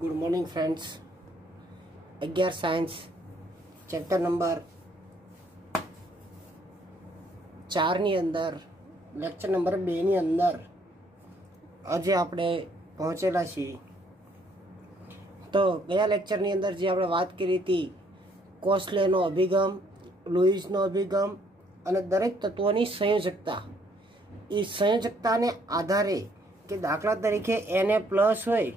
Good morning friends. 11 science chapter number 4 ની અંદર lecture number 2 ની અંદર આજે આપણે પહોંચેલા છીએ. તો ગયા લેક્ચરની અંદર જે આપણે વાત કરી હતી કોસ્લેનો અભિગમ, લુઈસનો અભિગમ અને દરેક તત્વોની સંયોજકતા, એ સંયોજકતાને આધારે કે દાખલા તરીકે Na પ્લસ હોય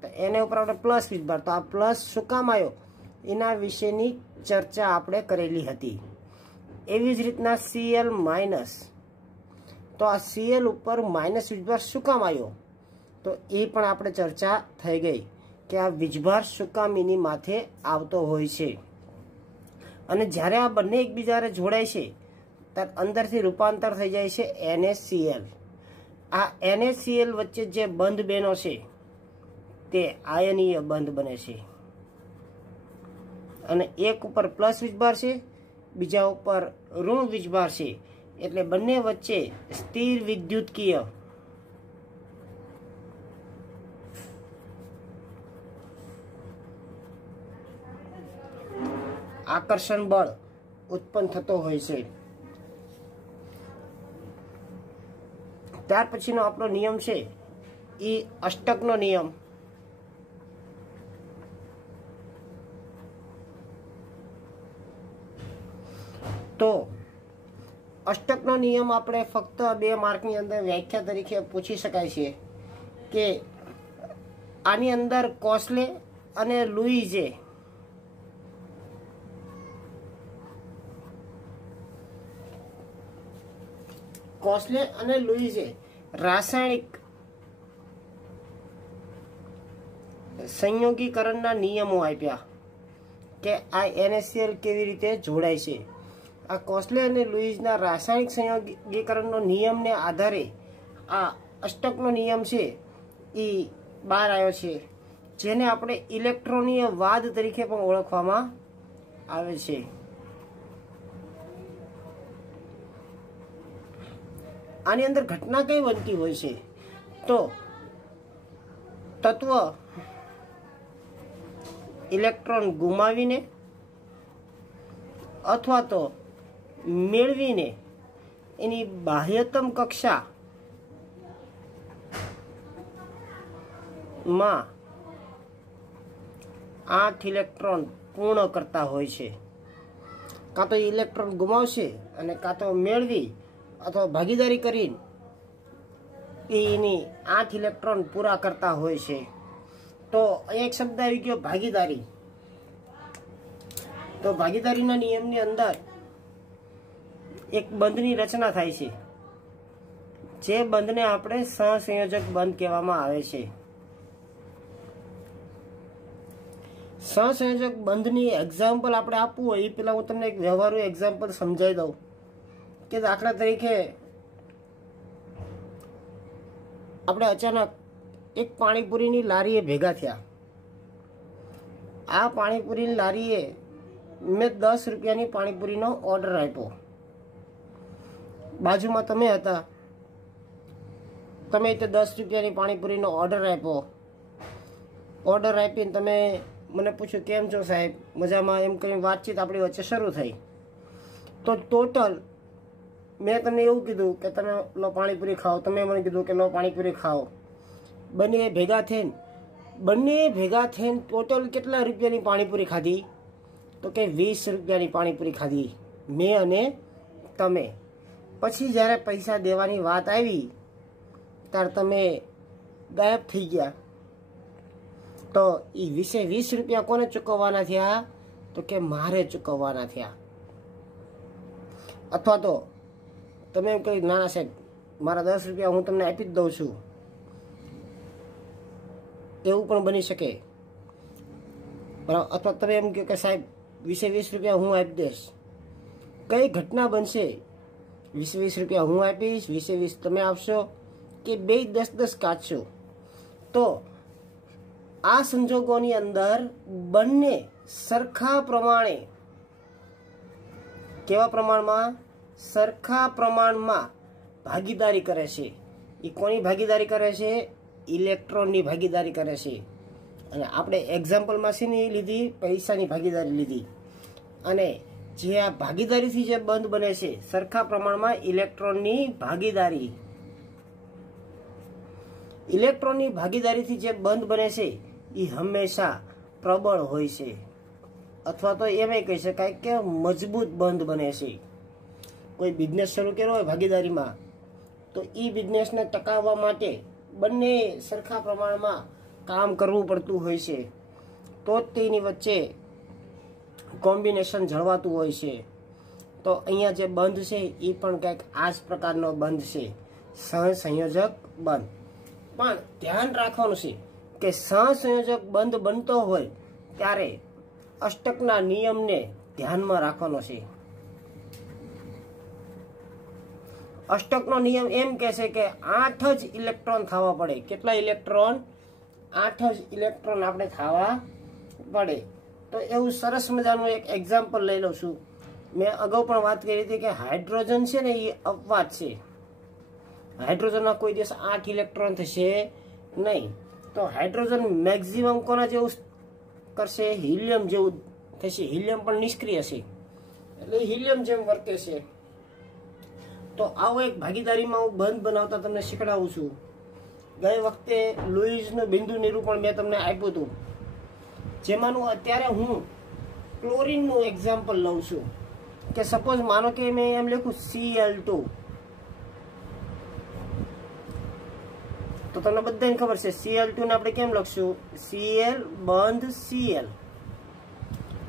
તો એને ઉપર આપણે પ્લસ વીજભાર, તો આ પ્લસ શું કામ આવ્યો એના વિશેની ચર્ચા આપણે કરેલી હતી. એવી જ રીતના Cl માઇનસ, તો આ Cl ઉપર માઇનસ વીજભાર શું કામ આવ્યો તો એ પણ આપણે ચર્ચા થઈ ગઈ કે આ વીજભાર શું કામ એની માથે આવતો હોય છે. અને જ્યારે આ બંને એકબીજાને જોડાય છે ત્યારે અંદરથી રૂપાંતર થઈ જાય છે NaCl. આ NaCl વચ્ચે જે બંધ બેનો છે તે આયનીય બંધ બને છે અને એક ઉપર પ્લસ વીજભાર છે, બીજા ઉપર ઋણ વીજભાર છે, એટલે બંને વચ્ચે સ્થિર વિદ્યુતકીય આકર્ષણ બળ ઉત્પન્ન થતો હોય છે. ત્યાર પછીનો આપણો નિયમ છે એ અષ્ટકનો નિયમ. તો અષ્ટકનો નિયમ આપણે ફક્ત 2 માર્કની અંદર વ્યાખ્યા તરીકે પૂછી શકાય છે કે આની અંદર કોસ્લે અને લુઈઝે રાસાયણિક સંયોગીકરણના નિયમો આપ્યા કે આ NaCl કેવી રીતે જોડાય છે. આ કોસ્લે અને લુઈઝના રાસાયણિક સંયોગીકરણનો નિયમને આધારે આ અષ્ટકનો નિયમ છે એ બહાર આવ્યો છે, જેને આપણે ઇલેક્ટ્રોનીય વાદ તરીકે પણ ઓળખવામાં આવે છે. આની અંદર ઘટના કઈ બનતી હોય છે તો તત્વ ઇલેક્ટ્રોન ગુમાવીને અથવા તો મેળવીને એની બાહ્યતમ કક્ષા માં 8 ઇલેક્ટ્રોન પૂર્ણ કરતા હોય છે. કાં તો ઇલેક્ટ્રોન ગુમાવશે અને કાં તો મેળવી અથવા ભાગીદારી કરીને એની 8 ઇલેક્ટ્રોન પૂરા કરતા હોય છે. તો અહીંયા એક શબ્દ આવી ગયો ભાગીદારી. તો ભાગીદારીના નિયમની અંદર એક બંધની રચના થાય છે, જે બંધને આપણે સહસંયોજક બંધ કહેવામાં આવે છે. સહસંયોજક બંધની એક્ઝામ્પલ આપણે આપવું હોય એ પહેલા હું તમને એક વ્યવહારુ એક્ઝામ્પલ સમજાવી દઉં કે દાખલા તરીકે આપણે અચાનક એક પાણીપુરીની લારીએ ભેગા થયા. આ પાણીપુરીની લારીએ મેં 10 રૂપિયાની પાણીપુરીનો ઓર્ડર આપ્યો. બાજુમાં તમે હતા, તમે તે 10 રૂપિયાની પાણીપુરીનો ઓર્ડર આપ્યો. ઓર્ડર આપીને તમે મને પૂછ્યું કેમ છો સાહેબ, મજામાં, એમ કરીને વાતચીત આપણી વચ્ચે શરૂ થઈ. તો ટોટલ મેં તમને એવું કીધું કે તમે લો પાણીપુરી ખાઓ, તમે મને કીધું કે લો પાણીપુરી ખાઓ. બંને ભેગા થઈને ટોટલ કેટલા રૂપિયાની પાણીપુરી ખાધી તો કે 20 રૂપિયાની પાણીપુરી ખાધી મેં અને તમે. પછી જ્યારે પૈસા દેવાની વાત આવી ત્યારે તમે ગાયબ થઈ ગયા. તો એ 20 રૂપિયા કોને ચૂકવવાના થયા તો કે મારે ચૂકવવાના થયા. અથવા તો તમે એમ કહ્યું નાના સાહેબ મારા 10 રૂપિયા હું તમને આપી જ દઉં છું, એવું પણ બની શકે. બરાબર. અથવા તમે એમ કહો કે સાહેબ 20 રૂપિયા હું આપી દઈશ. કઈ ઘટના બનશે? 20 રૂપિયા હું આપીશ, 20 તમે આપશો કે 2 10 કાઢશો? તો આ સંજોગોની અંદર બંને સરખા પ્રમાણે, કેવા પ્રમાણમાં? સરખા પ્રમાણમાં ભાગીદારી કરે છે. એ કોની ભાગીદારી કરે છે? ઇલેક્ટ્રોનની ભાગીદારી કરે છે. અને આપણે એક્ઝામ્પલમાં શેની લીધી? પૈસાની ભાગીદારી લીધી. અને જે આ ભાગીદારીથી જે બંધ બને છે સરખા પ્રમાણમાં ઇલેક્ટ્રોનની ભાગીદારી, ઇલેક્ટ્રોનની ભાગીદારીથી જે બંધ બને છે એ હંમેશા પ્રબળ હોય છે, અથવા તો એમ કહી શકાય કે મજબૂત બંધ બને છે. કોઈ બિઝનેસ શરૂ કર્યો હોય ભાગીદારીમાં, તો એ બિઝનેસને ટકાવવા માટે બંને સરખા પ્રમાણમાં કામ કરવું પડતું હોય છે, તો જ તેની વચ્ચે કોમ્બિનેશન જળવાતું હોય છે. તો અહીંયા જે બંધ છે એ પણ કંઈક આ જ પ્રકારનો બંધ છે, સહસંયોજક બંધ. પણ ધ્યાન રાખવાનું છે કે સહસંયોજક બંધ બનતો હોય ત્યારે અષ્ટકના નિયમને ધ્યાનમાં રાખવાનો છે. અષ્ટકનો નિયમ એમ કહે છે કે 8 જ ઇલેક્ટ્રોન થવા પડે. કેટલા ઇલેક્ટ્રોન? 8 જ ઇલેક્ટ્રોન આપણે થવા પડે. તો એવું સરસ મજાનું એક એક્ઝામ્પલ લઈ લઉં છું. મેં અગાઉ પણ વાત કરી હતી કે હાઇડ્રોજન છે ને એ અપવાદ છે. હાઇડ્રોજનના કોઈ દિવસ 8 ઇલેક્ટ્રોન થશે નહીં. તો હાઇડ્રોજન મેક્સિમમ કોના જેવું કરશે? હિલિયમ જેવું થશે. હિલિયમ પણ નિષ્ક્રિય છે, એટલે હિલિયમ જેમ વર્તે છે. તો આવો એક ભાગીદારીમાં હું બંધ બનાવતા તમને શીખડાવું છું. ગઈ વખતે લુઈસનું બિંદુ નિરૂપણ મેં તમને આપ્યું હતું, જેમાંનું અત્યારે હું ક્લોરીનનું એક્ઝામ્પલ લઉં છું. કે સપોઝ માનો કે મેં એમ લખું Cl2, તો તમને બધાને ખબર છે Cl2 ને આપણે કેમ લખશું? Cl બંધ Cl.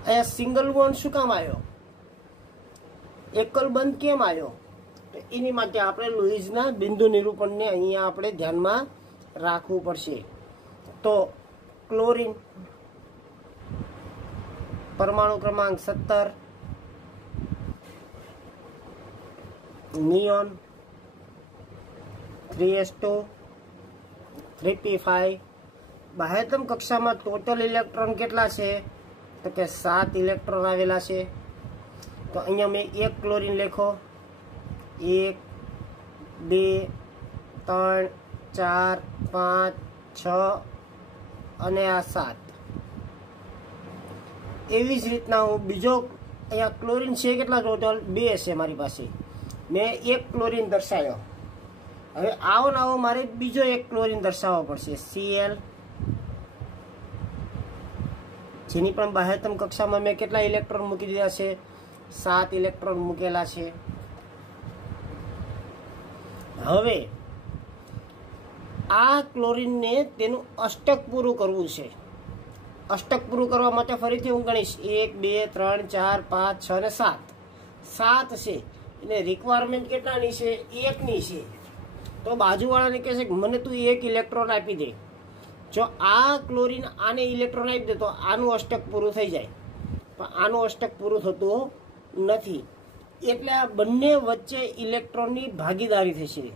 અહીંયા સિંગલ બોન્ડ શું કામ આવ્યો? એકલ બંધ કેમ આવ્યો? તો એની માટે આપણે લુઈસના બિંદુ નિરૂપણને અહીંયા આપણે ધ્યાનમાં રાખવું પડશે. તો ક્લોરીન પરમાણુ ક્રમાંક 17, નિયોન 3s2 3p5. બાહ્યતમ કક્ષામાં ટોટલ ઇલેક્ટ્રોન કેટલા છે? તો કે 7 ઇલેક્ટ્રોન આવેલા છે. તો અહીંયા મેં એક ક્લોરીન લખો, 1 2 3 4 5 6 અને આ 7. એવી જ રીતના હું બીજો અહીંયા ક્લોરીન છે કેટલા ટોટલ? 2 છે મારી પાસે. મેં એક ક્લોરીન દર્શાવ્યો. હવે આવો ને આવો મારે બીજો એક ક્લોરીન દર્શાવવો પડશે, Cl, જેની પણ બાહ્યતમ કક્ષામાં મેં કેટલા ઇલેક્ટ્રોન મૂકી દીધા છે? 7 ઇલેક્ટ્રોન મૂકેલા છે. હવે આ ક્લોરીનને તેનું અષ્ટક પૂરું કરવું છે. અષ્ટક પૂરું કરવા માટે ફરીથી હું ગણીશ 1 2 3 4 5 6 અને 7. 7 છે એટલે રિક્વાયરમેન્ટ કેટલાની છે? 1ની છે. તો બાજુવાળાને કહે છે કે મને તું 1 ઇલેક્ટ્રોન આપી દે. જો આ ક્લોરીન આને ઇલેક્ટ્રોન આપી દે તો આનું અષ્ટક પૂરું થઈ જાય, પણ આનું અષ્ટક પૂરું થતું નથી. એટલે આ બંને વચ્ચે ઇલેક્ટ્રોનની ભાગીદારી થશે.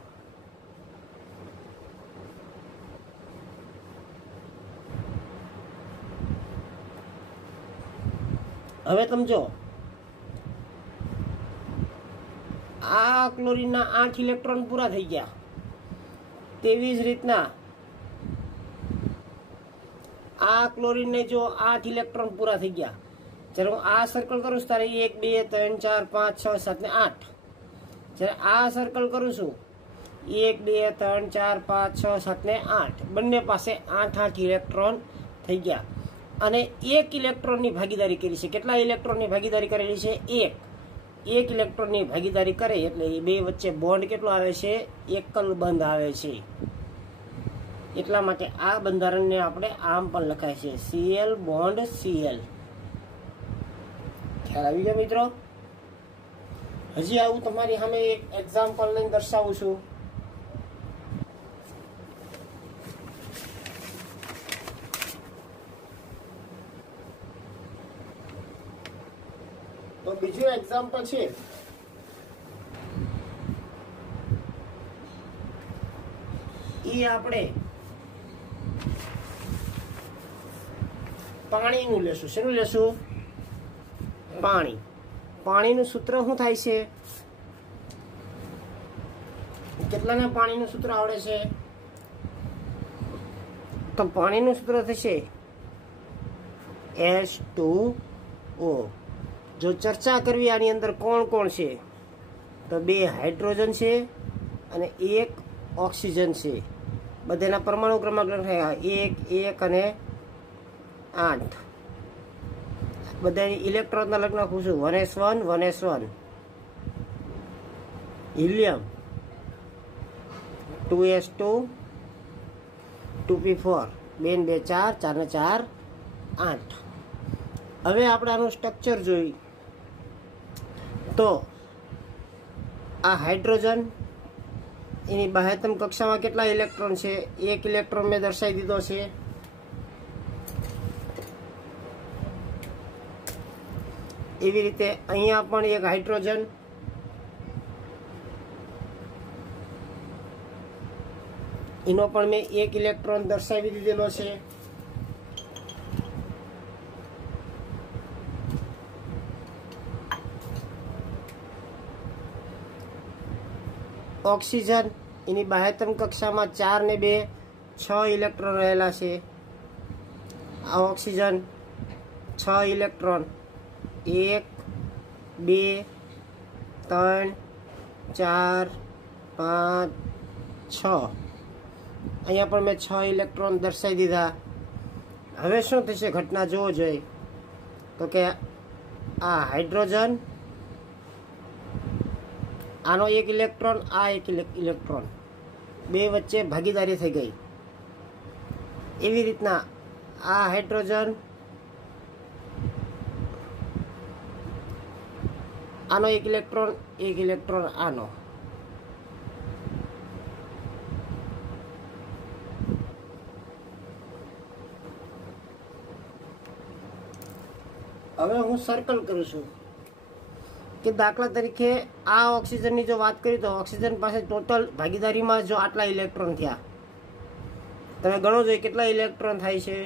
હવે સમજો, આ ક્લોરીનના 8 ઇલેક્ટ્રોન પૂરા થઈ ગયા. તેવી જ રીતના આ ક્લોરીનને જો 8 ઇલેક્ટ્રોન પૂરા થઈ ગયા. જ્યારે હું આ સર્કલ કરું છું ત્યારે 1 2 3 4 5 6 7 ને 8. જ્યારે આ સર્કલ કરું છું 1 2 3 4 5 6 7 ને 8, બંને પાસે 8 ઇલેક્ટ્રોન થઈ ગયા. અને 1 ઇલેક્ટ્રોનની ભાગીદારી કરી છે. કેટલા ઇલેક્ટ્રોનની ભાગીદારી કરેલી છે? 1 ઇલેક્ટ્રોનની ભાગીદારી કરે એટલે એ બે વચ્ચે બોન્ડ કેટલો આવે છે? એકલ બંધ આવે છે. એટલા માટે આ બંધારણને આપણે આમ પણ લખાય છે, Cl બોન્ડ Cl. ખ્યાલ આવી ગયો મિત્રો? હજી આવું તમારી સામે એક એક્ઝામ્પલ લઈને દર્શાવું છું. તો બીજું એક્ઝામ્પલ છે, એ આપણે પાણીનું લેશું. શેનું લેશું? પાણી. પાણીનું સૂત્ર શું થાય છે? કેટલાને પાણીનું સૂત્ર આવડે છે? તો પાણીનું સૂત્ર થશે H2O। જો ચર્ચા કરવી આની અંદર કોણ કોણ છે તો 2 હાઇડ્રોજન છે અને 1 ઓક્સિજન છે। બધાના પરમાણુ ક્રમાંક લખાયા 1 1 અને 8। બધાની ઇલેક્ટ્રોનના લગ્ન નાખું છું 1s1 1s1। Helium 2s2 2p4 2 2 4 4 ને 4 8। હવે આપણે આનું સ્ટ્રક્ચર જોઈ તો આ હાઇડ્રોજન એની બાહ્યતમ કક્ષામાં કેટલા ઇલેક્ટ્રોન છે? 1 ઇલેક્ટ્રોન મેં દર્શાવી દીધો છે। એવી રીતે અહીંયા પણ એક હાઇડ્રોજન, એનો પણ મેં 1 ઇલેક્ટ્રોન દર્શાવી દીધેલો છે। ઓક્સિજન એની બાહ્યતમ કક્ષામાં 4 ને 2 6 ઇલેક્ટ્રોન રહેલા છે। આ ઓક્સિજન 6 ઇલેક્ટ્રોન 1 2 3 4 5 6। અહીંયા પણ મેં 6 ઇલેક્ટ્રોન દર્શાવી દીધા। હવે શું થશે ઘટના જોવો જોઈએ તો કે આ હાઇડ્રોજન, આનો 1 ઇલેક્ટ્રોન, આ 1 ઇલેક્ટ્રોન, બે વચ્ચે ભાગીદારી થઈ ગઈ। એવી રીતના આ હાઇડ્રોજન, આનો 1 ઇલેક્ટ્રોન, 1 ઇલેક્ટ્રોન આનો। હવે હું સર્કલ કરું છું કે દાખલા તરીકે આ ઓક્સિજનની જો વાત કરી તો ઓક્સિજન પાસે ટોટલ ભાગીદારીમાં જો આટલા ઇલેક્ટ્રોન થયા, તમે ગણો જોઈએ કેટલા ઇલેક્ટ્રોન થાય છે?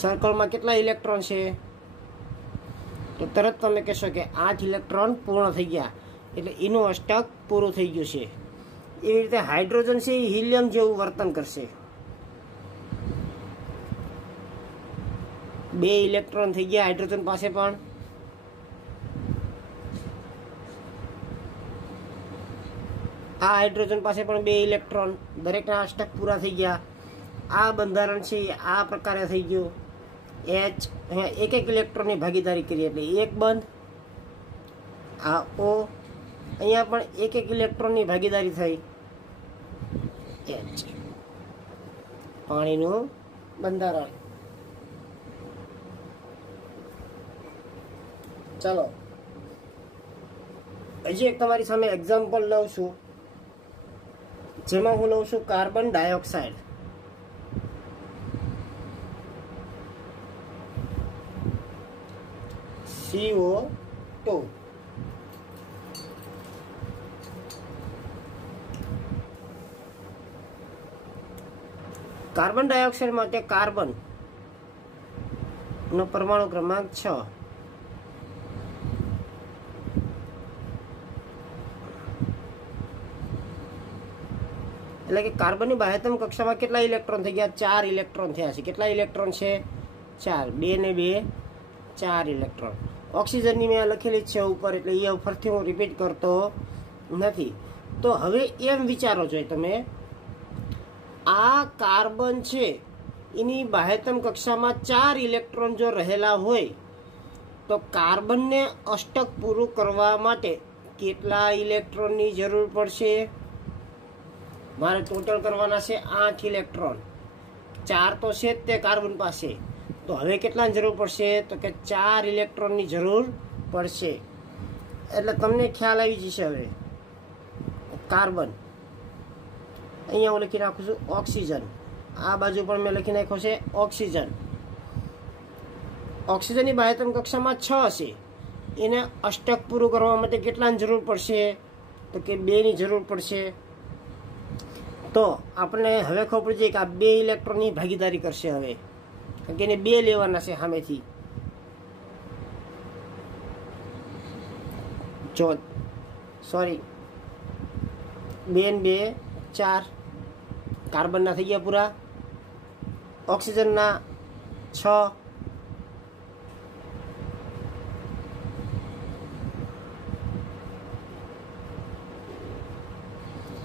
સર્કલમાં કેટલા ઇલેક્ટ્રોન છે? તો તરત તમે કહેશો કે 8 ઇલેક્ટ્રોન પૂર્ણ થઈ ગયા, એટલે એનું અષ્ટક પૂરું થઈ ગયું છે। એવી રીતે હાઇડ્રોજન છે એ હિલિયમ જેવું વર્તન કરશે। 2 ઇલેક્ટ્રોન થઈ ગયા હાઇડ્રોજન પાસે પણ। આ હાઇડ્રોજન પાસે પણ 2 ઇલેક્ટ્રોન, દરેકના અષ્ટક પૂરા થઈ ગયા। આ બંધારણ છે આ પ્રકારે થઈ ગયું। H એક ઇલેક્ટ્રોનની ભાગીદારી કરી એટલે 1 બંધ। આ O અહીંયા પણ એક ઇલેક્ટ્રોનની ભાગીદારી થઈ H। પાણીનું બંધારણ। ચાલો હજી એક તમારી સામે એક્ઝામ્પલ લઉં છું, જેમાં હું લઉં છું carbon dioxide. CO2। Carbon dioxide માટે કાર્બન નો પરમાણુ ક્રમાંક 6। એટલે કે કાર્બનની બાહ્યતમ કક્ષામાં કેટલા ઇલેક્ટ્રોન થઈ ગયા? 4 ઇલેક્ટ્રોન થયા છે। કેટલા ઇલેક્ટ્રોન છે? 4। 2 ને 2 4 ઇલેક્ટ્રોન। ઓક્સિજનની મેં લખેલી છે ઉપર, એટલે એ ફરીથી હું રિપીટ કરતો નથી। તો હવે એમ વિચારો જોઈએ તમે, આ કાર્બન છે એની બાહ્યતમ કક્ષામાં 4 ઇલેક્ટ્રોન જો રહેલા હોય તો કાર્બનને અષ્ટક પૂરું કરવા માટે કેટલા ઇલેક્ટ્રોનની જરૂર પડશે? મારે ટોટલ કરવાના છે 8 ઇલેક્ટ્રોન। 4 તો છે જ તે કાર્બન પાસે, તો હવે કેટલાની જરૂર પડશે? તો કે 4 ઇલેક્ટ્રોનની જરૂર પડશે। એટલે તમને ખ્યાલ આવી જશે। હવે કાર્બન અહીંયા હું લખી નાખું છું ઓક્સિજન, આ બાજુ પણ મેં લખી નાખ્યો છે ઓક્સિજન। ઓક્સિજનની બાહ્યતમ કક્ષામાં 6 છે, એને અષ્ટક પૂરું કરવા માટે કેટલાની જરૂર પડશે? તો કે 2 ની જરૂર પડશે। તો આપણે હવે ખબર પડી જાય કે આ 2 ઇલેક્ટ્રોનની ભાગીદારી કરશે હવે, કારણ કે એને 2 લેવાના છે સામેથી। જો સોરી 2 ને 2 4 કાર્બનના થઈ ગયા પૂરા। ઓક્સિજનના 6,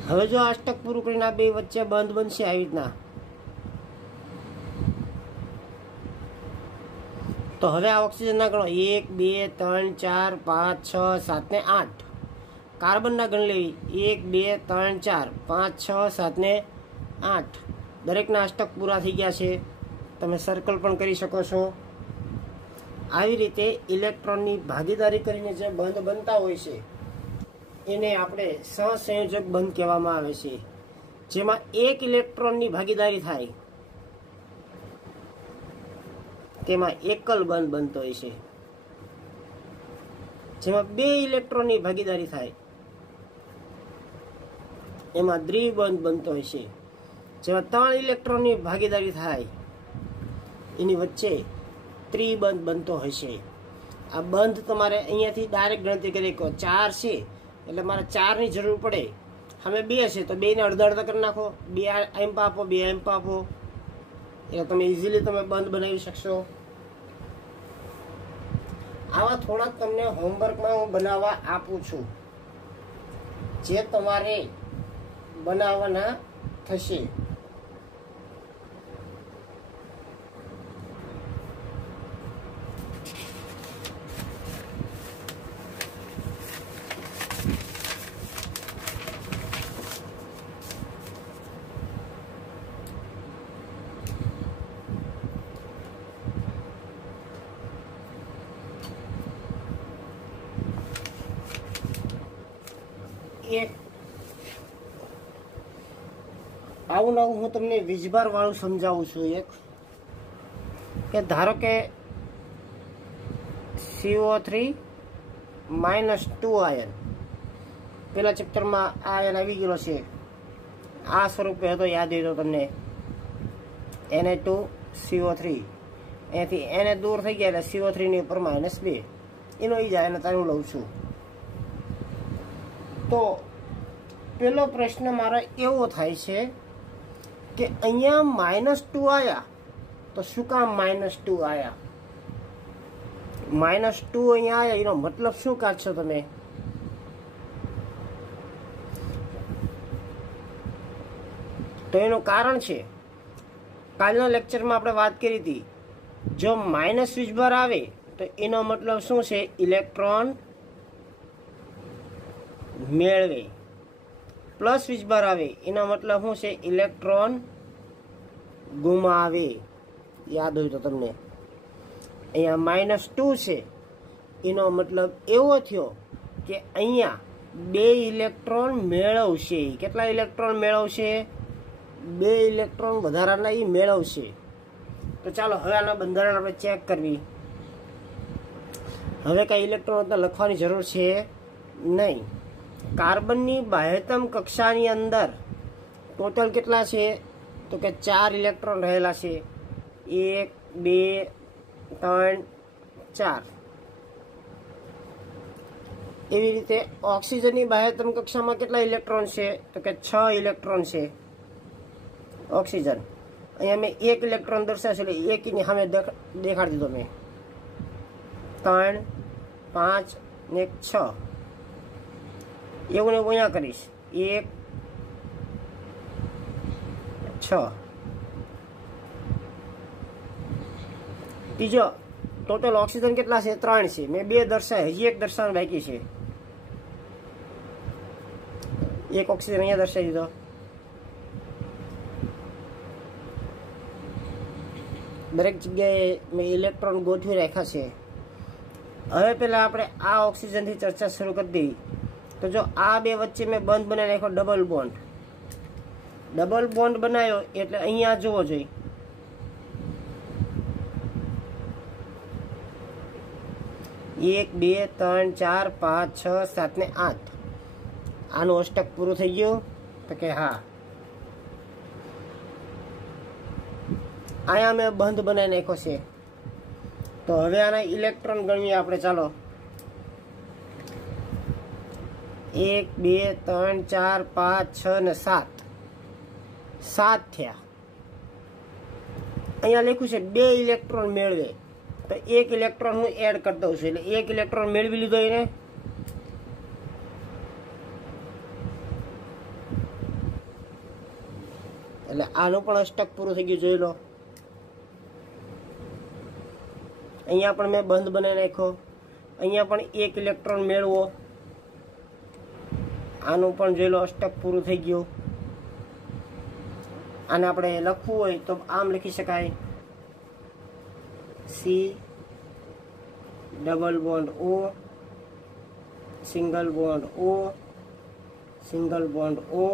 હવે જો આ અષ્ટક પૂરું કરીને આ બે વચ્ચે બંધ બનશે આવી રીતના, તો હવે આ ઓક્સિજનના ગણો 1 2 3 4 5 6 7 ને 8, કાર્બનના ગણ લેવી 1 2 3 4 5 6 7 ને 8, દરેકના અષ્ટક પૂરા થઈ ગયા છે. તમે સર્કલ પણ કરી શકો છો. આવી રીતે ઇલેક્ટ્રોનની ભાગીદારી કરીને જે બંધ બનતા હોય છે એને આપણે સહસંયોજક બંધ કહેવામાં આવે છે, જેમાં એક ઇલેક્ટ્રોનની ભાગીદારી થાય તેમાં એકલ બંધ બનતો હોય છે, જેમાં 2 ઇલેક્ટ્રોનની ભાગીદારી થાય એમાં દ્વિબંધ બનતો હોય છે, જેમાં 3 ઇલેક્ટ્રોનની ભાગીદારી થાય એની વચ્ચે ત્રિબંધ બનતો હોય છે. આ બંધ તમારે અહીંયાથી ડાયરેક્ટ ગણતરી કરી શકો. 4 છે એટલે મારે 4ની જરૂર પડે, હવે 2 છે તો 2 ને અડધા અડધા કરી નાખો, 2 એમ્પા આપો, 2 એમ્પા આપો, એટલે તમે ઇઝીલી તમે બંધ બનાવી શકશો. આવા થોડાક તમને હોમવર્કમાં હું બનાવવા આપું છું, જે તમારે બનાવવાના થશે. આવું નવું હું તમને વીજભાર વાળું સમજાવું છું. એક કે ધારો કે CO3 -2 આયન, પેલા ચેપ્ટરમાં આ આયન આવી ગયેલો છે, આ સ્વરૂપે હતો, યાદ હોય તો તમને Na2CO3, એનાથી Na દૂર થઈ ગયા એટલે CO3 ની ઉપર -2, એનો ઈ જ આયન અત્યારે હું લઉં છું. તો પેલો પ્રશ્ન મારો એવો થાય છે કે અહીંયા -2 આયા, તો શું કામ -2 આયા? -2 અહીંયા આયા એનો મતલબ શું કાઢશો તમે? તો એનું કારણ છે, કાલના લેક્ચરમાં આપણે વાત કરી હતી, જો માઇનસ વીજભાર આવે તો એનો મતલબ શું છે? ઇલેક્ટ્રોન મેળવે. પ્લસ વીજભાર આવે એનો મતલબ શું છે? ઇલેક્ટ્રોન ગુમાવે. યાદ હોય તો તમને અહીંયા -2 છે એનો મતલબ એવો થયો કે અહીંયા 2 ઇલેક્ટ્રોન મેળવશે. કેટલા ઇલેક્ટ્રોન મેળવશે? 2 ઇલેક્ટ્રોન વધારાના એ મેળવશે. તો ચાલો હવે આના બંધારણ આપણે ચેક કરવી. હવે કઈ ઇલેક્ટ્રોન લખવાની જરૂર છે નહીં. કાર્બનની બાહ્યતમ કક્ષાની અંદર ટોટલ કેટલા છે? તો કે 4 ઇલેક્ટ્રોન રહેલા છે. 1 2 3 4. એવી રીતે ઓક્સિજનની બાહ્યતમ કક્ષામાં કેટલા ઇલેક્ટ્રોન છે? તો કે 6 ઇલેક્ટ્રોન છે. ઓક્સિજન અહીંયા મેં 1 ઇલેક્ટ્રોન દર્શાવ્યું છે, એટલે 1 ની સામે દેખાડી દીધો મેં. 3 5 ને 6 એવું ને એવું અહીંયા કરીશ. 1 6. ત્રીજો ટોટલ ઓક્સિજન કેટલા છે? 3 છે. મેં 2 દર્શાવ્યા, હજી 1 દર્શાવવાનું બાકી છે. 1 ઓક્સિજન અહીંયા દર્શાવી દીધો. દરેક જગ્યાએ મેં ઇલેક્ટ્રોન ગોઠવી રાખ્યા છે. હવે પહેલાં આપણે આ ઓક્સિજનથી ચર્ચા શરૂ કરી દઈએ. તો જો આ બે વચ્ચે મેં બંધ બનાવી નાખ્યો, ડબલ બોન્ડ. ડબલ બોન્ડ બનાવ્યો એટલે અહીંયા જોવો જોઈએ. એક 2 3 4 5 6 7 ને 8. આનું અષ્ટક પૂરું થઈ ગયું? તો કે હા. અહીંયા મેં બંધ બનાવી નાખ્યો છે. તો હવે આના ઇલેક્ટ્રોન ગણીએ આપણે. ચાલો 1 2 3 4 5 6 ને 7. 7 થયા. અહીંયા લખ્યું છે 2 ઇલેક્ટ્રોન મેળવે, તો 1 ઇલેક્ટ્રોન હું એડ કરી દઉં છું, એટલે 1 ઇલેક્ટ્રોન મેળવી લીધો એને. એટલે આનું પણ અષ્ટક પૂરું થઈ ગયું, જોઈ લો. અહીંયા પણ મેં બંધ બનાવી નાખ્યો, અહીંયા પણ 1 ઇલેક્ટ્રોન મેળવો, આનું પણ જોઈ લો અષ્ટક પૂરું થઈ ગયું. આને આપણે લખવું હોય તો આમ લખી શકાય, C double bond O, single bond O, single bond O,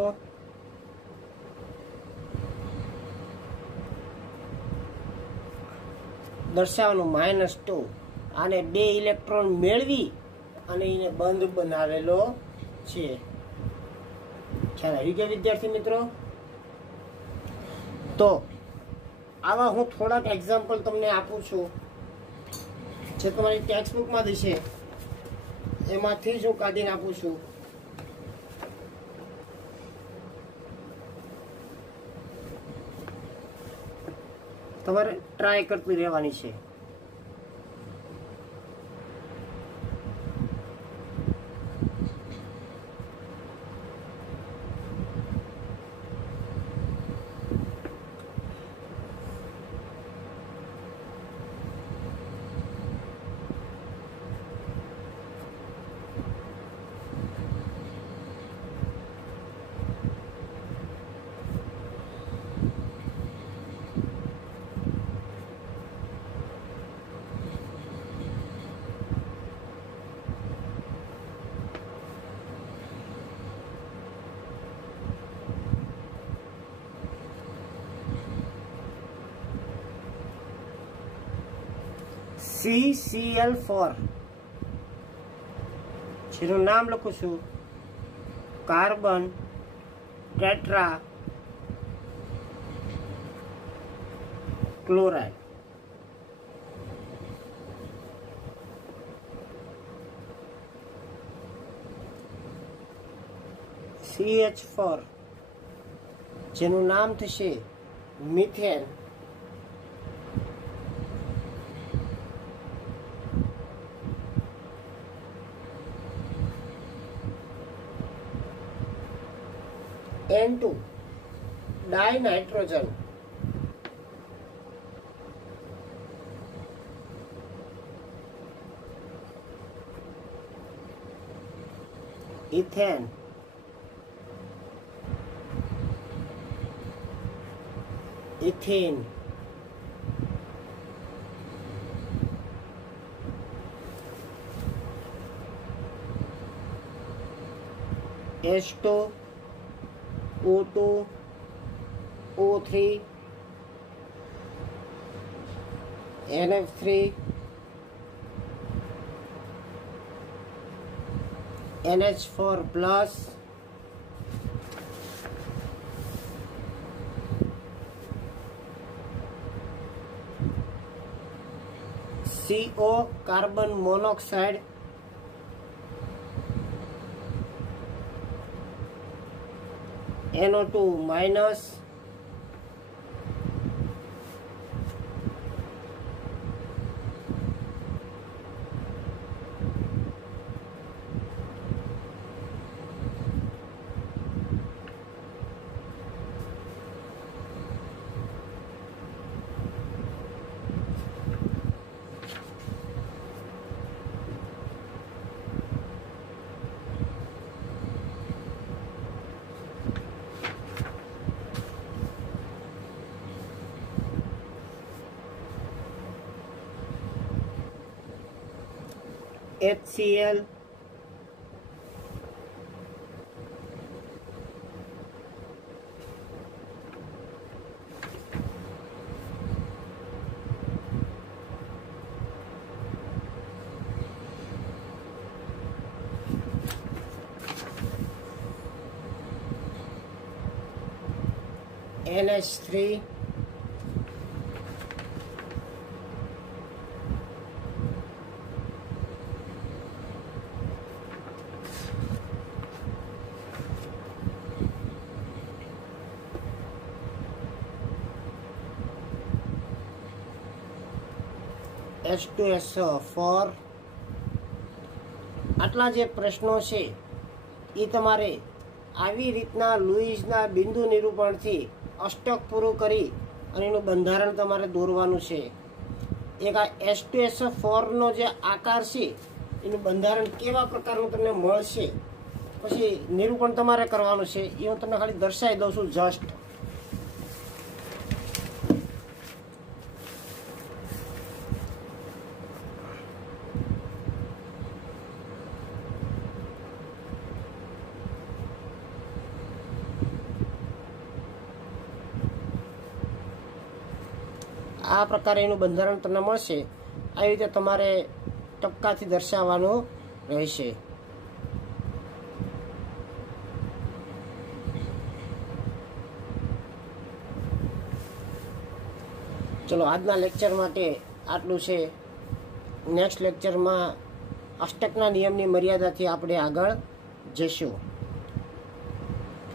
દર્શાવવાનું -2. આને 2 ઇલેક્ટ્રોન મેળવી અને એને બંધ બનાવેલો છે. ખ્યાલ આવી ગયો વિદ્યાર્થી મિત્રો? તો આવા હું થોડાક એક્ઝામ્પલ તમને આપું છું, જે તમારી ટેક્સ્ટ બુકમાં દેશે એમાંથી જ હું કાઢીને આપું છું. તમારે ટ્રાય કરતી રહેવાની છે. CCl4 જેનું નામ લખું છું કાર્બન ટેટ્રા ક્લોરાઇડ. CH4 જેનું નામ થશે methane. N2 dinitrogen. Ethane. Ethane. H2 O2 O3 NF3 NH4 plus CO carbon monoxide NO2 minus HCl NH3 NH4 H2SO4 આટલા જે પ્રશ્નો છે એ તમારે આવી રીતના લુઈસના બિંદુ નિરૂપણથી અષ્ટક પૂરું કરી અને એનું બંધારણ તમારે દોરવાનું છે. એક આ H2SO4નો જે આકાર છે એનું બંધારણ કેવા પ્રકારનું તમને મળશે પછી નિરૂપણ તમારે કરવાનું છે એ હું તમને ખાલી દર્શાવી દઉં છું જસ્ટ. આ પ્રકારે એનું બંધારણ તમને મળશે. આવી રીતે તમારે ટપકાથી દર્શાવવાનું રહેશે. ચલો આજના લેક્ચર માટે આટલું છે. નેક્સ્ટ લેક્ચરમાં અષ્ટકના નિયમની મર્યાદાથી આપણે આગળ જઈશું.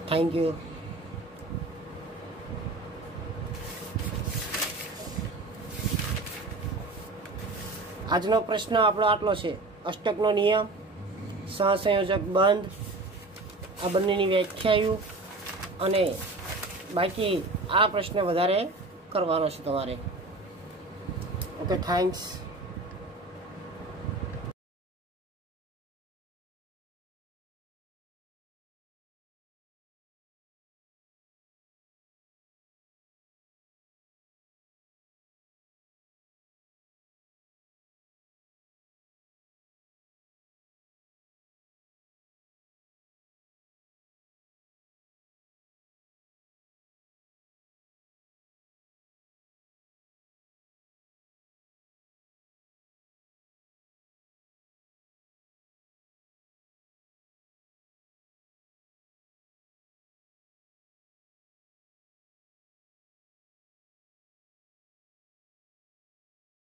Thank you. આજનો પ્રશ્ન આપણો આટલો છે. અષ્ટકનો નિયમ, સહસંયોજક બંધ, આ બંનેની વ્યાખ્યાઓ અને બાકી આ પ્રશ્ન વધારે કરવાનો છે તમારે. Okay, thanks.